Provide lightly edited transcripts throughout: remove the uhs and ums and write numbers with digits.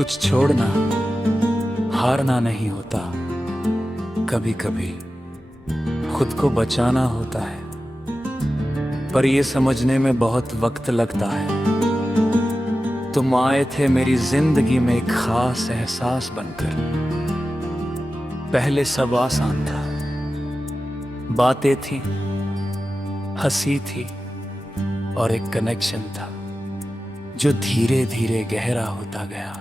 कुछ छोड़ना हारना नहीं होता, कभी कभी खुद को बचाना होता है, पर ये समझने में बहुत वक्त लगता है। तुम आए थे मेरी जिंदगी में एक खास एहसास बनकर। पहले सब आसान था, बातें थी, हंसी थी और एक कनेक्शन था जो धीरे धीरे गहरा होता गया।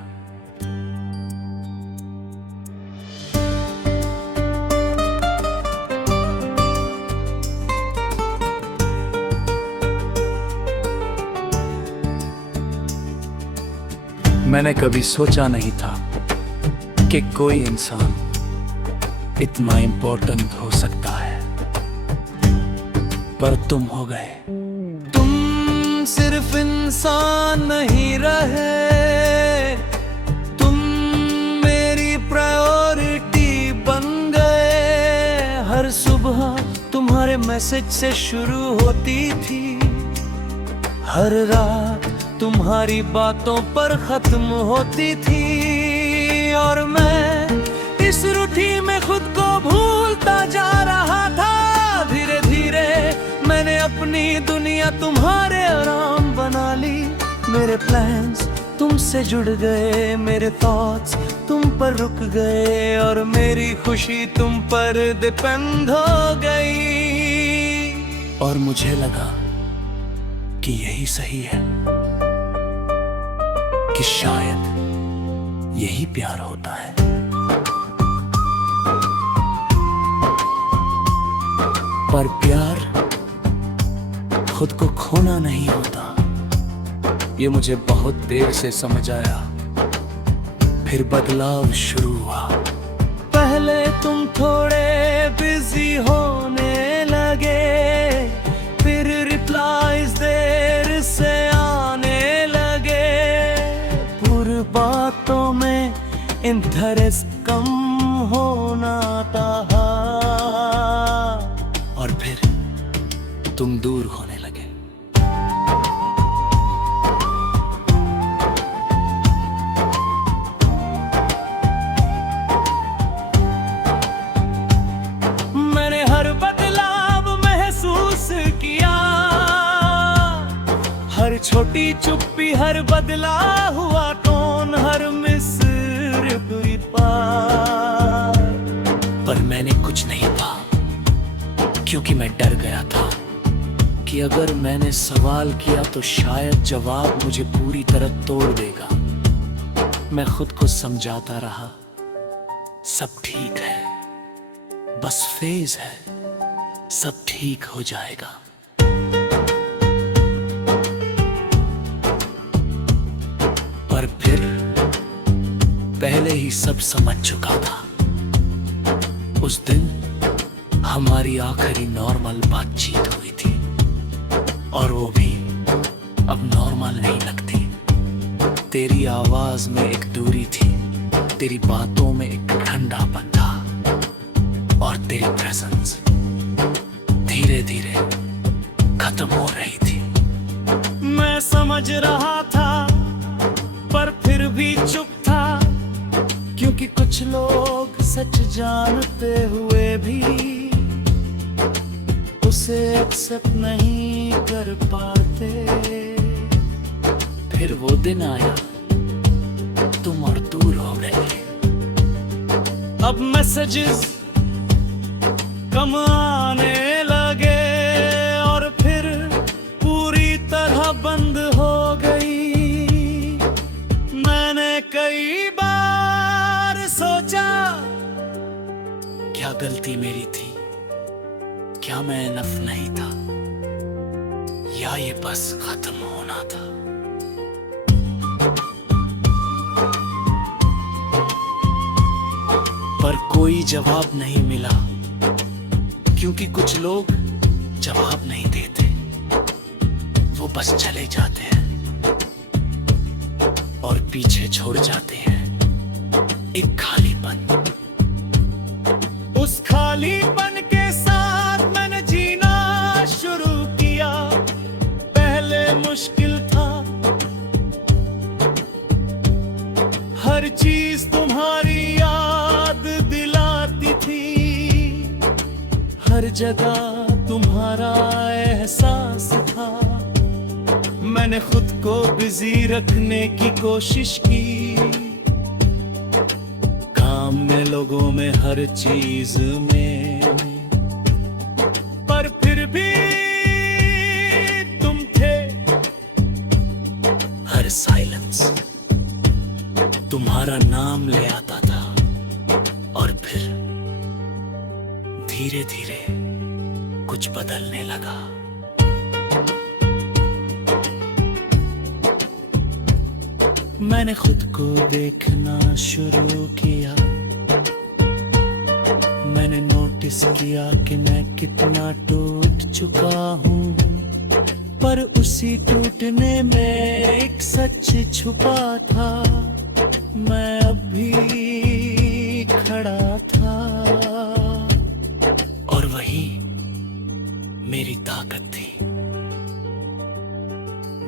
मैंने कभी सोचा नहीं था कि कोई इंसान इतना इम्पोर्टेंट हो सकता है, पर तुम हो गए। तुम सिर्फ इंसान नहीं रहे, तुम मेरी प्रायोरिटी बन गए। हर सुबह तुम्हारे मैसेज से शुरू होती थी, हर रात तुम्हारी बातों पर खत्म होती थी, और मैं इस रूटीन में खुद को भूलता जा रहा था। धीरे धीरे मैंने अपनी दुनिया तुम्हारे आराम बना ली। मेरे प्लान्स तुमसे जुड़ गए, मेरे थॉट्स तुम पर रुक गए, और मेरी खुशी तुम पर डिपेंड हो गई। और मुझे लगा कि यही सही है, कि शायद यही प्यार होता है। पर प्यार खुद को खोना नहीं होता, ये मुझे बहुत देर से समझ आया। फिर बदलाव शुरू हुआ। पहले तुम थोड़े बिजी होने लगे, फिर रिप्लाईज देर से आने लगे, पूरी बातों में इंटरेस्ट कम होना था, और फिर तुम दूर होने लगे। मैंने हर बदलाव महसूस किया, हर छोटी चुप्पी, हर बदला हुआ टोन, हर मिस्र पार। पर मैंने कुछ नहीं कहा, क्योंकि मैं डर गया था कि अगर मैंने सवाल किया तो शायद जवाब मुझे पूरी तरह तोड़ देगा। मैं खुद को समझाता रहा, सब ठीक है, बस फेज है, सब ठीक हो जाएगा। पर फिर पहले ही सब समझ चुका था। उस दिन हमारी आखिरी नॉर्मल बातचीत हुई थी, और वो भी अब नॉर्मल नहीं लगती। तेरी आवाज में एक दूरी थी, तेरी बातों में एक ठंडापन था, और तेरी प्रेजेंस धीरे धीरे खत्म हो रही थी। मैं समझ रहा था, पर फिर भी चुप था, क्योंकि कुछ लोग सच जानते हुए भी उसे एक्सेप्ट नहीं कर पाते। फिर वो दिन आया, तुम और दूर हो गए। अब मैसेजेस कम आने लगे, और फिर पूरी तरह बंद हो गई। मैंने कई बार सोचा, क्या गलती मेरी थी? क्या मैं इनफ नहीं था, या ये बस खत्म होना था? पर कोई जवाब नहीं मिला, क्योंकि कुछ लोग जवाब नहीं देते, वो बस चले जाते हैं और पीछे छोड़ जाते हैं एक खालीपन। उस खालीपन के साथ मैंने जीना शुरू किया। पहले मुश्किल था, हर जगह तुम्हारा एहसास था। मैंने खुद को बिजी रखने की कोशिश की, काम में, लोगों में, हर चीज में, पर फिर भी तुम थे। हर साइलेंस तुम्हारा नाम ले आता था, और फिर धीरे धीरे कुछ बदलने लगा। मैंने खुद को देखना शुरू किया, मैंने नोटिस किया कि मैं कितना टूट चुका हूँ, पर उसी टूटने में एक सच छुपा था। मैं अब भी खड़ा था, और वही मेरी ताकत थी।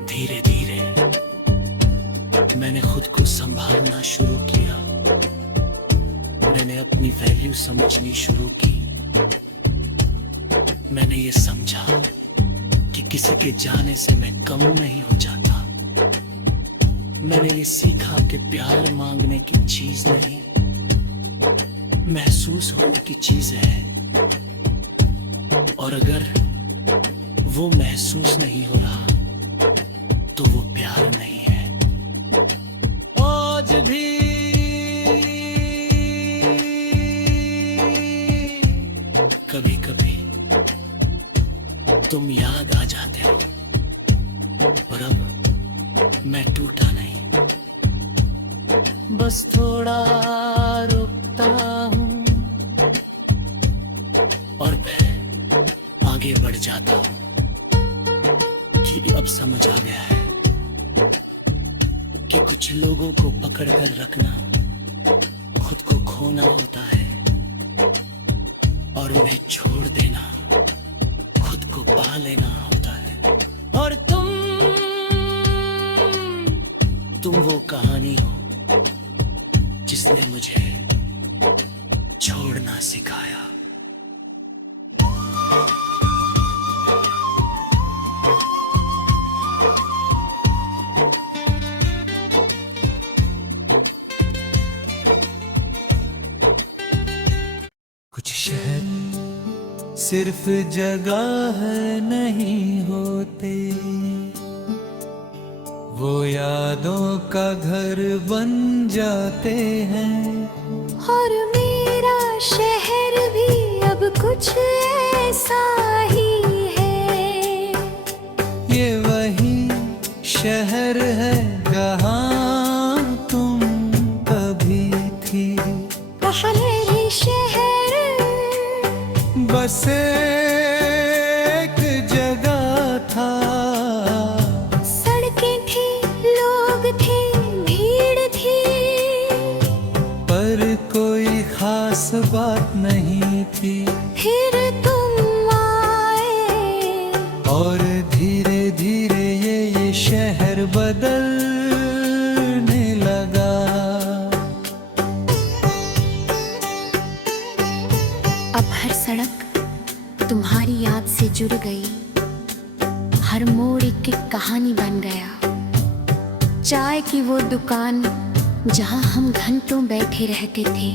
धीरे धीरे मैंने खुद को संभालना शुरू किया, मैंने अपनी वैल्यू समझनी शुरू की। मैंने ये समझा कि किसी के जाने से मैं कम नहीं हो जाता। मैंने ये सीखा कि प्यार मांगने की चीज नहीं, महसूस होने की चीज है, और अगर वो महसूस नहीं हो रहा तो वो प्यार नहीं है। आज भी कभी कभी तुम याद आ जाते हो, पर अब मैं टूटा नहीं, बस थोड़ा रुकता हूँ, और मैं आगे बढ़ जाता हूँ। कि अब समझ आ गया है कि कुछ लोगों को पकड़ कर रखना खुद को खोना होता है, और उन्हें छोड़ देना खुद को पा लेना होता है। और तुम वो कहानी हो जिसने मुझे छोड़ना सिखाया। कुछ शहर सिर्फ जगह नहीं होते, वो यादों का घर बन जाते हैं। और मेरा शहर भी अब कुछ ऐसा ही है। ये वही शहर है जहाँ तुम कभी थी। पहले ये शहर बस एक जगह था, सड़कें थी, लोग थे, भीड़ थी, पर कोई खास बात नहीं थी। फिर तुम आए और धीरे धीरे ये शहर बदलने लगा। अब हर सड़क तुम्हारी याद से जुड़ गई, हर मोड़ एक एक कहानी बन गया। चाय की वो दुकान जहाँ हम घंटों बैठे रहते थे,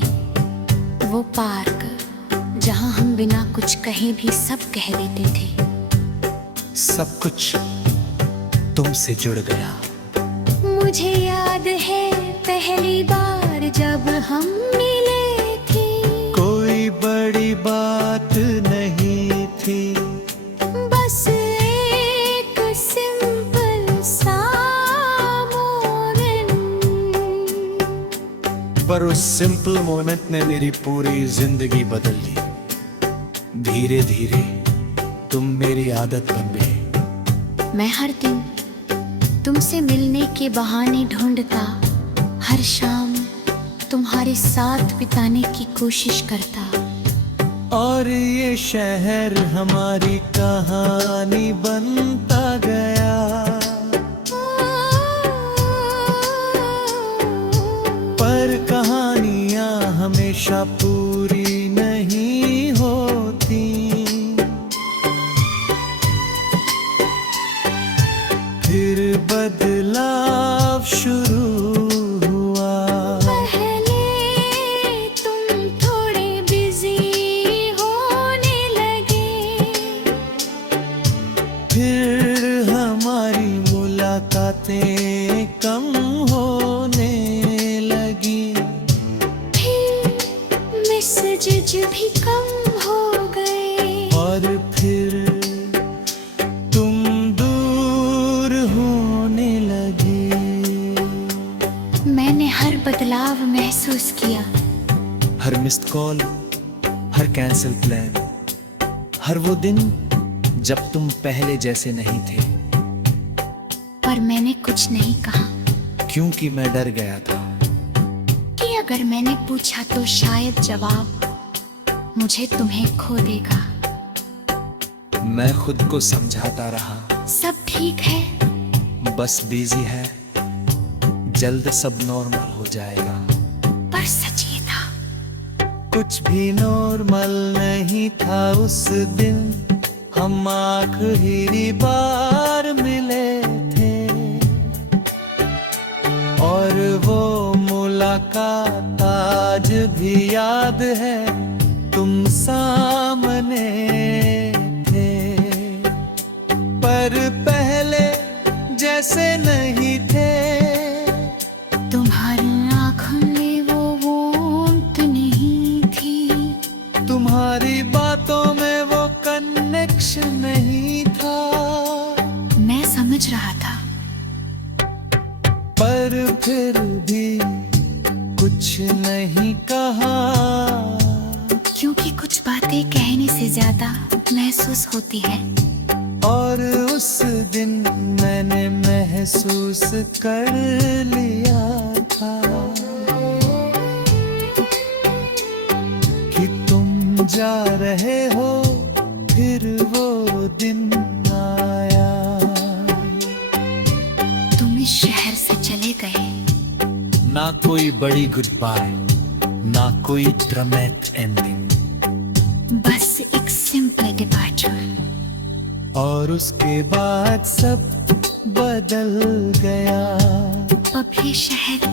वो पार्क जहाँ हम बिना कुछ कहे भी सब कह देते थे। सब कुछ तुमसे जुड़ गया। मुझे याद है पहली बार जब हम मिले थे, कोई बड़ी बात नहीं थी, बस एक सिंपल सा मोमेंट। पर उस सिंपल मोमेंट ने मेरी पूरी जिंदगी बदल दी। धीरे धीरे तुम मेरी आदत बन गई। मैं हर दिन तुमसे मिलने के बहाने ढूंढता, हर शाम तुम्हारे साथ बिताने की कोशिश करता। और ये शहर हमारी कहानी बनता गया। पर कहानियां हमेशा पूरी नहीं होती। सूरज भी कम हो गए और फिर तुम दूर होने लगे। मैंने हर बदलाव महसूस किया, हर मिस्ड कॉल, हर कैंसिल प्लान, हर वो दिन जब तुम पहले जैसे नहीं थे। पर मैंने कुछ नहीं कहा, क्योंकि मैं डर गया था कि अगर मैंने पूछा तो शायद जवाब मुझे तुम्हें खो देगा। मैं खुद को समझाता रहा, सब ठीक है, बस बिजी है, जल्द सब नॉर्मल हो जाएगा। पर सच ये था, कुछ भी नॉर्मल नहीं था उस दिन। हम आखिरी बार मिले थे और वो मुलाकात आज भी याद है। तुम सामने थे, पर पहले जैसे नहीं थे। तुम्हारी आँखों में वो वार्मथ नहीं थी, तुम्हारी बातों में वो कनेक्शन नहीं था। मैं समझ रहा था, पर फिर भी कुछ नहीं कहा, क्योंकि कुछ बातें कहने से ज्यादा महसूस होती है। और उस दिन मैंने महसूस कर लिया था कि तुम जा रहे हो। फिर वो दिन आया, तुम इस शहर से चले गए, ना कोई बड़ी गुड बाय, ना कोई ड्रामेटिक एंडिंग, बस एक सिंपल डिपार्चर। और उसके बाद सब बदल गया। अब ये शहर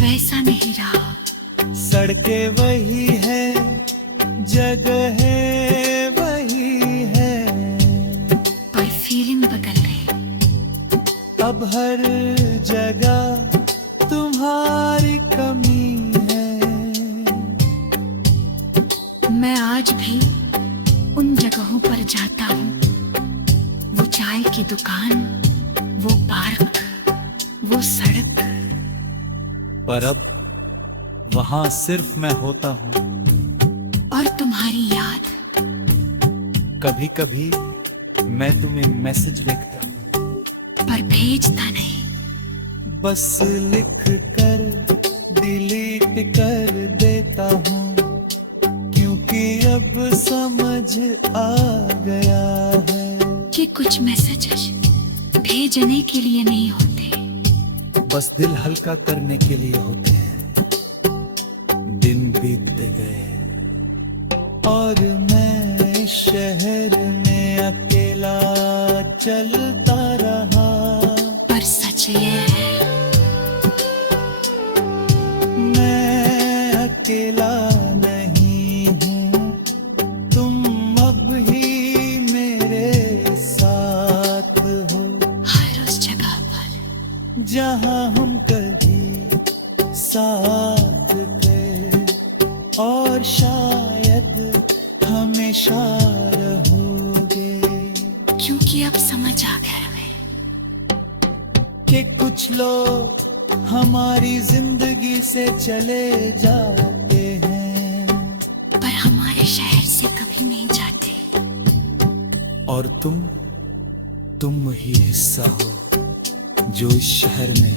वैसा नहीं रहा, सड़कें वही है, जगहें वही है, पर फीलिंग बदल गई। अब हर जगह तुम्हारी कमी है। मैं आज भी उन जगहों पर जाता हूँ, वो चाय की दुकान, वो पार्क, वो सड़क। पर अब वहां सिर्फ मैं होता हूँ। और तुम्हारी याद। कभी कभी मैं तुम्हें मैसेज लिखता हूँ, पर भेजता नहीं। बस लिख कर डिलीट कर देता हूँ, क्योंकि अब समझ आ गया है कि कुछ मैसेजेस भेजने के लिए नहीं होते, बस दिल हल्का करने के लिए होते हैं। दिन बीतते गए और मैं इस शहर में अकेला चलता रहा। पर सच ये है, मैं अकेला नहीं हूँ, तुम अब ही मेरे साथ हो। हर उस जगह पर जहाँ हम कभी साथ थे और शायद हमेशा रहोगे। क्योंकि अब समझ आ गया हमें कि कुछ लोग हमारी जिंदगी से चले जाते हैं, पर हमारे शहर से कभी नहीं जाते। और तुम ही हिस्सा हो जो इस शहर में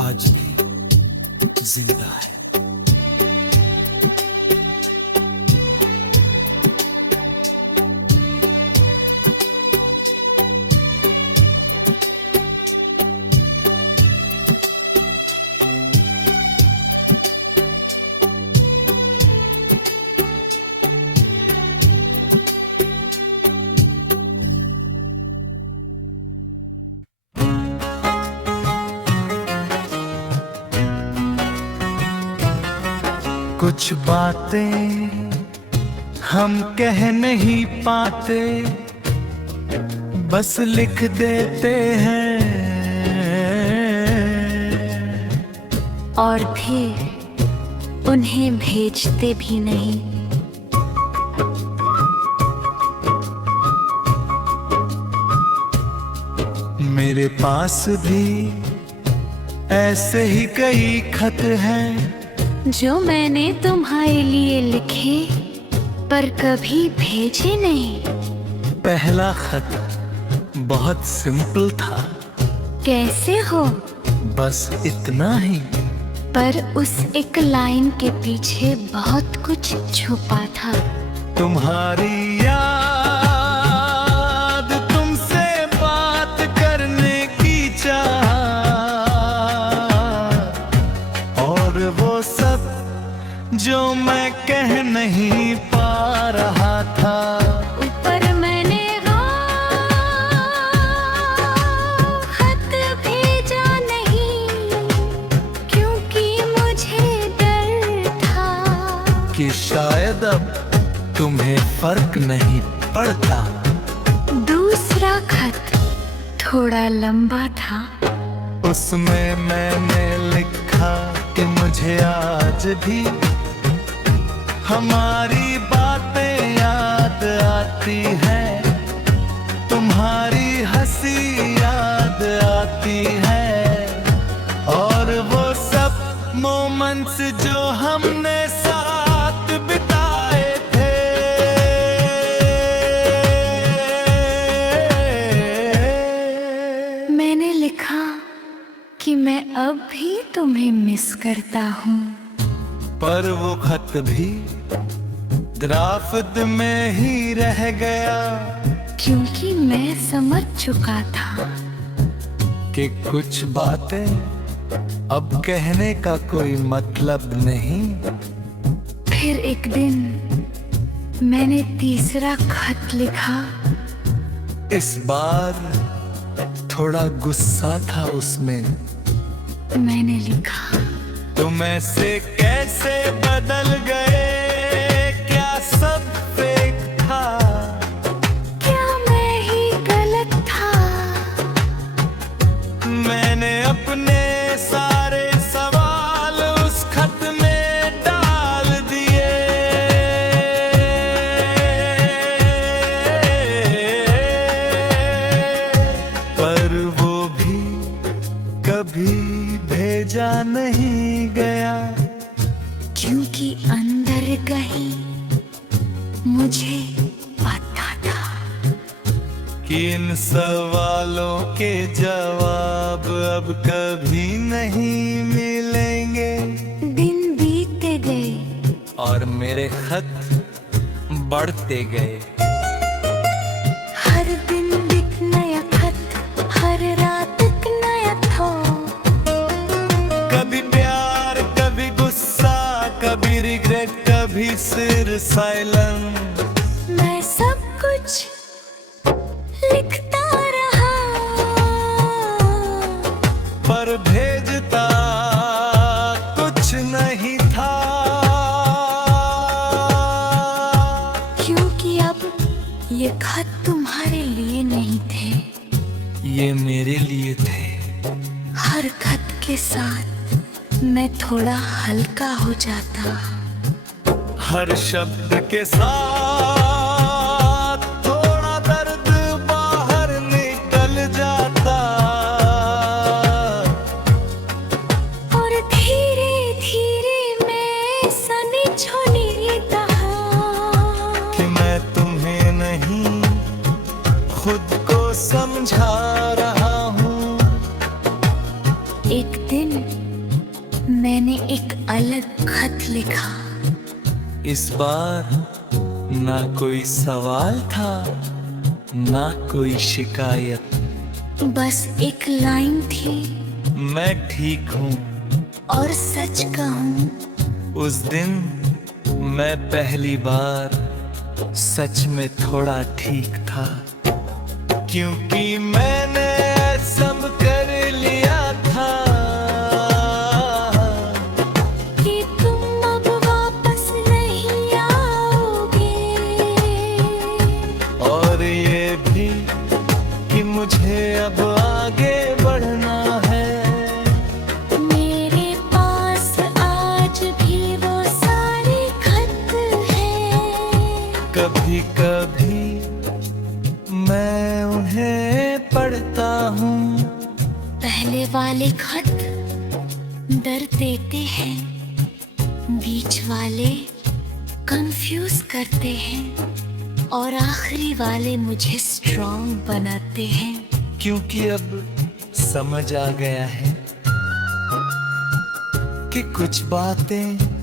आज भी जिंदा है। कुछ बातें हम कह नहीं पाते, बस लिख देते हैं। और फिर उन्हें भेजते भी नहीं। मेरे पास भी ऐसे ही कई खत हैं जो मैंने तुम्हारे लिए लिखे पर कभी भेजे नहीं। पहला खत बहुत सिंपल था, कैसे हो, बस इतना ही। पर उस एक लाइन के पीछे बहुत कुछ छुपा था। तुम्हारी याद, तुमसे बात करने की चाह, और वो सब जो मैं कह नहीं पा रहा था। ऊपर मैंने खत भेजा नहीं, क्योंकि मुझे डर था कि शायद अब तुम्हें फर्क नहीं पड़ता। दूसरा खत थोड़ा लंबा था। उसमें मैंने लिखा कि मुझे आज भी हमारी बातें याद आती हैं, तुम्हारी हंसी याद आती है, और वो सब मोमेंट्स जो हमने साथ बिताए थे। मैंने लिखा कि मैं अब भी तुम्हें मिस करता हूँ। पर वो खत भी ड्राफ्ट में ही रह गया, क्योंकि मैं समझ चुका था कि कुछ बातें अब कहने का कोई मतलब नहीं। फिर एक दिन मैंने तीसरा खत लिखा। इस बार थोड़ा गुस्सा था उसमें। मैंने लिखा, तुम ऐसे कैसे बदल गए, क्या सब फेक था, क्या मैं ही गलत था। मैंने अपने सारे सवाल उस खत में डाल दिए, पर वो भी कभी भेजा नहीं गया, क्योंकि अंदर कहीं मुझे पता था कि इन सवालों के जवाब अब कभी नहीं मिलेंगे। दिन बीतते गए और मेरे खत बढ़ते गए। हर दिन एक नया खत, हर रात एक नया था। कभी प्यार, कभी गुस्सा, कभी रिग्रेट, कभी सिर साइलेंट। मैं सब कुछ लिखता रहा, पर भेजता कुछ नहीं था, क्योंकि अब ये खत तुम्हारे लिए नहीं थे, ये मेरे लिए थे। हर खत के साथ मैं थोड़ा हल्का हो जाता। हर शब्द के साथ थोड़ा दर्द बाहर निकल जाता, और धीरे धीरे मैं सनी छोनी रहा कि मैं तुम्हें नहीं खुद को समझा रहा हूँ। एक दिन मैंने एक अलग खत लिखा। इस बार ना कोई सवाल था, ना कोई शिकायत, बस एक लाइन थी, मैं ठीक हूँ। और सच कहूँ उस दिन मैं पहली बार सच में थोड़ा ठीक था, क्योंकि मैंने सब कर लिया था कि तुम अब वापस नहीं आओगे, और ये भी कि मुझे अब आगे बढ़ना है। मेरे पास आज भी वो कभी कभी मैं उन्हें पढ़ता हूँ। पहले वाले खत डर देते हैं, बीच वाले कंफ्यूज करते हैं और आखिरी वाले मुझे स्ट्रॉन्ग बनाते हैं। क्योंकि अब समझ आ गया है कि कुछ बातें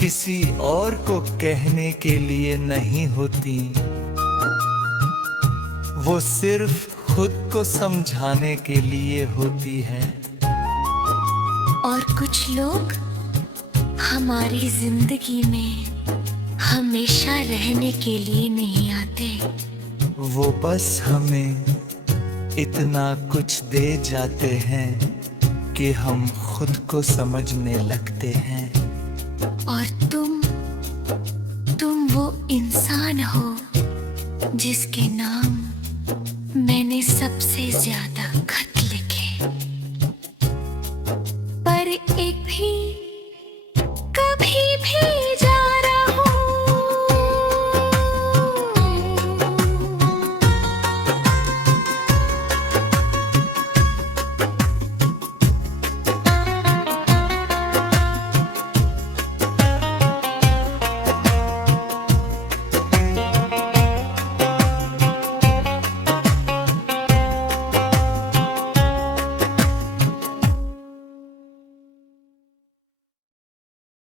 किसी और को कहने के लिए नहीं होती, वो सिर्फ खुद को समझाने के लिए होती है। और कुछ लोग हमारी जिंदगी में हमेशा रहने के लिए नहीं आते, वो बस हमें इतना कुछ दे जाते हैं कि हम खुद को समझने लगते हैं। और तुम वो इंसान हो जिसके नाम मैंने सबसे ज्यादा खत